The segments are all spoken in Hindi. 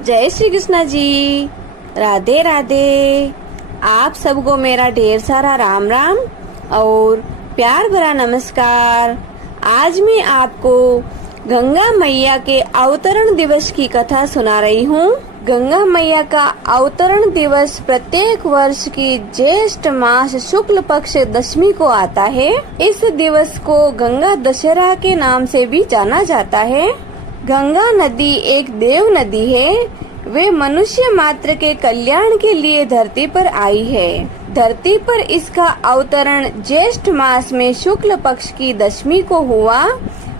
जय श्री कृष्णा जी। राधे राधे। आप सबको मेरा ढेर सारा राम राम और प्यार भरा नमस्कार। आज मैं आपको गंगा मैया के अवतरण दिवस की कथा सुना रही हूँ। गंगा मैया का अवतरण दिवस प्रत्येक वर्ष की ज्येष्ठ मास शुक्ल पक्ष दशमी को आता है। इस दिवस को गंगा दशहरा के नाम से भी जाना जाता है। गंगा नदी एक देव नदी है। वे मनुष्य मात्र के कल्याण के लिए धरती पर आई है। धरती पर इसका अवतरण ज्येष्ठ मास में शुक्ल पक्ष की दशमी को हुआ,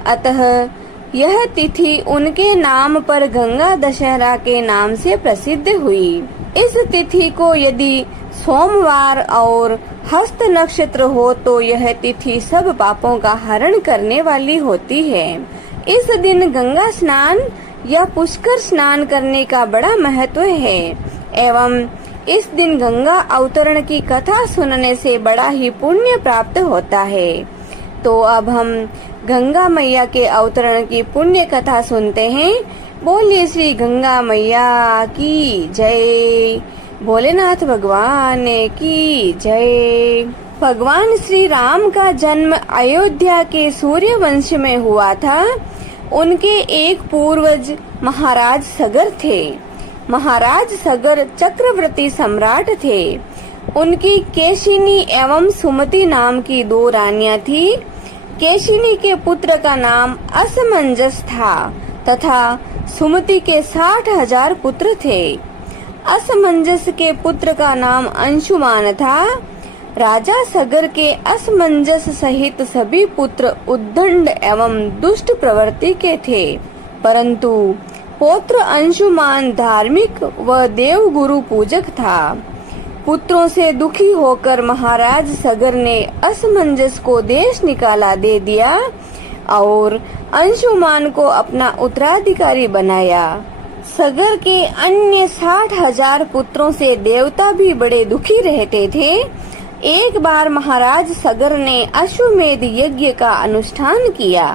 अतः यह तिथि उनके नाम पर गंगा दशहरा के नाम से प्रसिद्ध हुई। इस तिथि को यदि सोमवार और हस्त नक्षत्र हो तो यह तिथि सब पापों का हरण करने वाली होती है। इस दिन गंगा स्नान या पुष्कर स्नान करने का बड़ा महत्व है एवं इस दिन गंगा अवतरण की कथा सुनने से बड़ा ही पुण्य प्राप्त होता है। तो अब हम गंगा मैया के अवतरण की पुण्य कथा सुनते हैं। बोलिए श्री गंगा मैया की जय। भोलेनाथ भगवान की जय। भगवान श्री राम का जन्म अयोध्या के सूर्य वंश में हुआ था। उनके एक पूर्वज महाराज सगर थे। महाराज सगर चक्रवर्ती सम्राट थे। उनकी केशिनी एवं सुमति नाम की दो रानियां थी। केशिनी के पुत्र का नाम असमंजस था तथा सुमति के 60,000 पुत्र थे। असमंजस के पुत्र का नाम अंशुमान था। राजा सगर के असमंजस सहित सभी पुत्र उद्दंड एवं दुष्ट प्रवृत्ति के थे, परंतु पौत्र अंशुमान धार्मिक व देव गुरु पूजक था। पुत्रों से दुखी होकर महाराज सगर ने असमंजस को देश निकाला दे दिया और अंशुमान को अपना उत्तराधिकारी बनाया। सगर के अन्य 60,000 पुत्रों से देवता भी बड़े दुखी रहते थे। एक बार महाराज सगर ने अश्वमेध यज्ञ का अनुष्ठान किया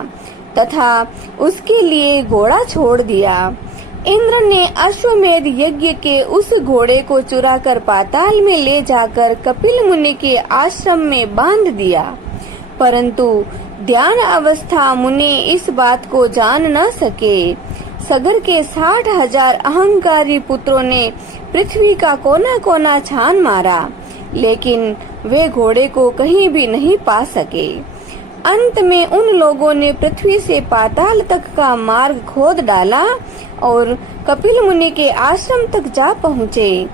तथा उसके लिए घोड़ा छोड़ दिया। इंद्र ने अश्वमेध यज्ञ के उस घोड़े को चुराकर पाताल में ले जाकर कपिल मुनि के आश्रम में बांध दिया, परंतु ध्यान अवस्था मुनि इस बात को जान न सके। सगर के 60,000 अहंकारी पुत्रों ने पृथ्वी का कोना कोना छान मारा, लेकिन वे घोड़े को कहीं भी नहीं पा सके। अंत में उन लोगों ने पृथ्वी से पाताल तक का मार्ग खोद डाला और कपिल मुनि के आश्रम तक जा पहुँचे।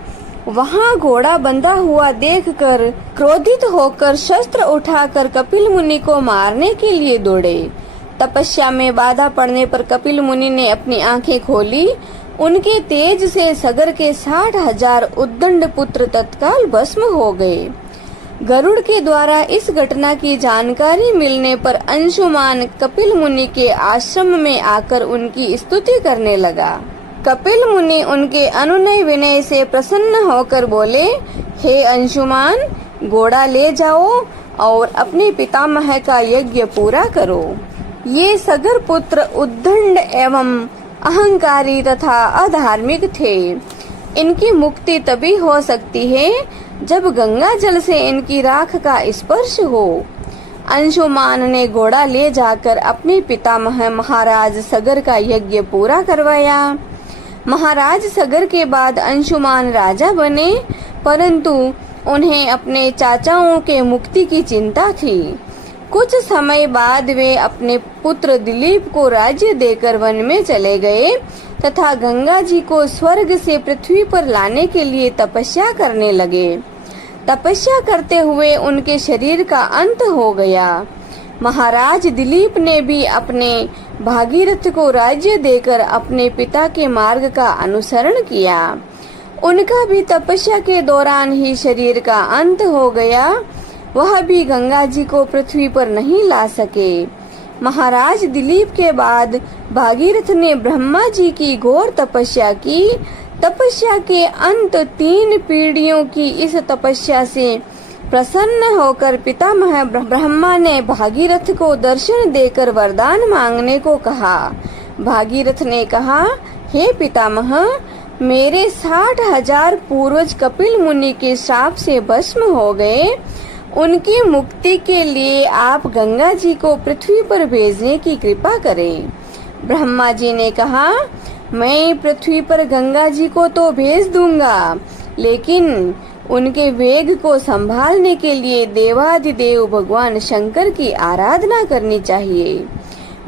वहाँ घोड़ा बंधा हुआ देखकर क्रोधित होकर शस्त्र उठाकर कपिल मुनि को मारने के लिए दौड़े। तपस्या में बाधा पड़ने पर कपिल मुनि ने अपनी आंखें खोली। उनके तेज से सगर के 60,000 उद्दंड पुत्र तत्काल भस्म हो गए। गरुड़ के द्वारा इस घटना की जानकारी मिलने पर अंशुमान कपिल मुनि के आश्रम में आकर उनकी स्तुति करने लगा। कपिल मुनि उनके अनुनय विनय से प्रसन्न होकर बोले, हे अंशुमान, घोड़ा ले जाओ और अपने पितामह का यज्ञ पूरा करो। ये सगर पुत्र उद्दंड एवं अहंकारी तथा अधार्मिक थे। इनकी मुक्ति तभी हो सकती है जब गंगा जल से इनकी राख का स्पर्श हो। अंशुमान ने घोड़ा ले जाकर अपने पितामह महाराज सगर का यज्ञ पूरा करवाया। महाराज सगर के बाद अंशुमान राजा बने, परंतु उन्हें अपने चाचाओं के मुक्ति की चिंता थी। कुछ समय बाद वे अपने पुत्र दिलीप को राज्य देकर वन में चले गए तथा गंगा जी को स्वर्ग से पृथ्वी पर लाने के लिए तपस्या करने लगे। तपस्या करते हुए उनके शरीर का अंत हो गया। महाराज दिलीप ने भी अपने भागीरथ को राज्य देकर अपने पिता के मार्ग का अनुसरण किया। उनका भी तपस्या के दौरान ही शरीर का अंत हो गया। वह भी गंगा जी को पृथ्वी पर नहीं ला सके। महाराज दिलीप के बाद भागीरथ ने ब्रह्मा जी की घोर तपस्या की। तपस्या के अंत 3 पीढ़ियों की इस तपस्या से प्रसन्न होकर पितामह ब्रह्मा ने भागीरथ को दर्शन देकर वरदान मांगने को कहा। भागीरथ ने कहा, हे पितामह, मेरे 60,000 पूर्वज कपिल मुनि के श्राप से भस्म हो गए। उनकी मुक्ति के लिए आप गंगा जी को पृथ्वी पर भेजने की कृपा करें। ब्रह्मा जी ने कहा, मैं पृथ्वी पर गंगा जी को तो भेज दूंगा, लेकिन उनके वेग को संभालने के लिए देवादिदेव भगवान शंकर की आराधना करनी चाहिए।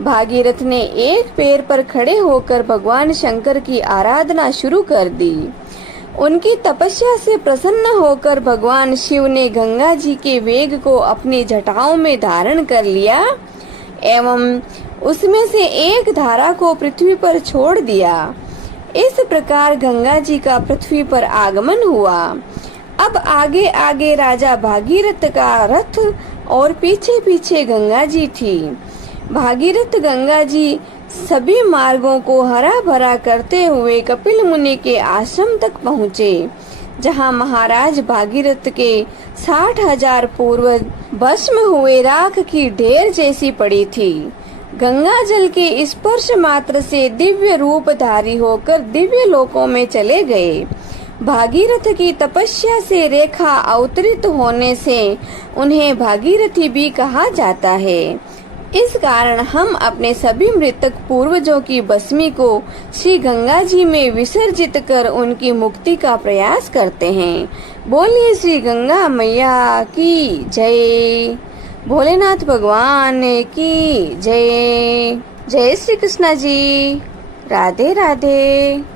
भागीरथ ने एक पैर पर खड़े होकर भगवान शंकर की आराधना शुरू कर दी। उनकी तपस्या से प्रसन्न होकर भगवान शिव ने गंगा जी के वेग को अपनी जटाओं में धारण कर लिया एवं उसमें से एक धारा को पृथ्वी पर छोड़ दिया। इस प्रकार गंगा जी का पृथ्वी पर आगमन हुआ। अब आगे आगे राजा भागीरथ का रथ और पीछे पीछे गंगा जी थी। भागीरथ गंगा जी सभी मार्गों को हरा भरा करते हुए कपिल मुनि के आश्रम तक पहुँचे, जहाँ महाराज भागीरथ के 60,000 पूर्वज भस्म हुए राख की ढेर जैसी पड़ी थी। गंगा जल के स्पर्श मात्र से दिव्य रूपधारी होकर दिव्य लोकों में चले गए। भागीरथ की तपस्या से रेखा अवतरित होने से उन्हें भागीरथी भी कहा जाता है। इस कारण हम अपने सभी मृतक पूर्वजों की भस्मी को श्री गंगा जी में विसर्जित कर उनकी मुक्ति का प्रयास करते हैं। बोलिए श्री गंगा मैया की जय। भोलेनाथ भगवान की जय। जय श्री कृष्णा जी। राधे राधे।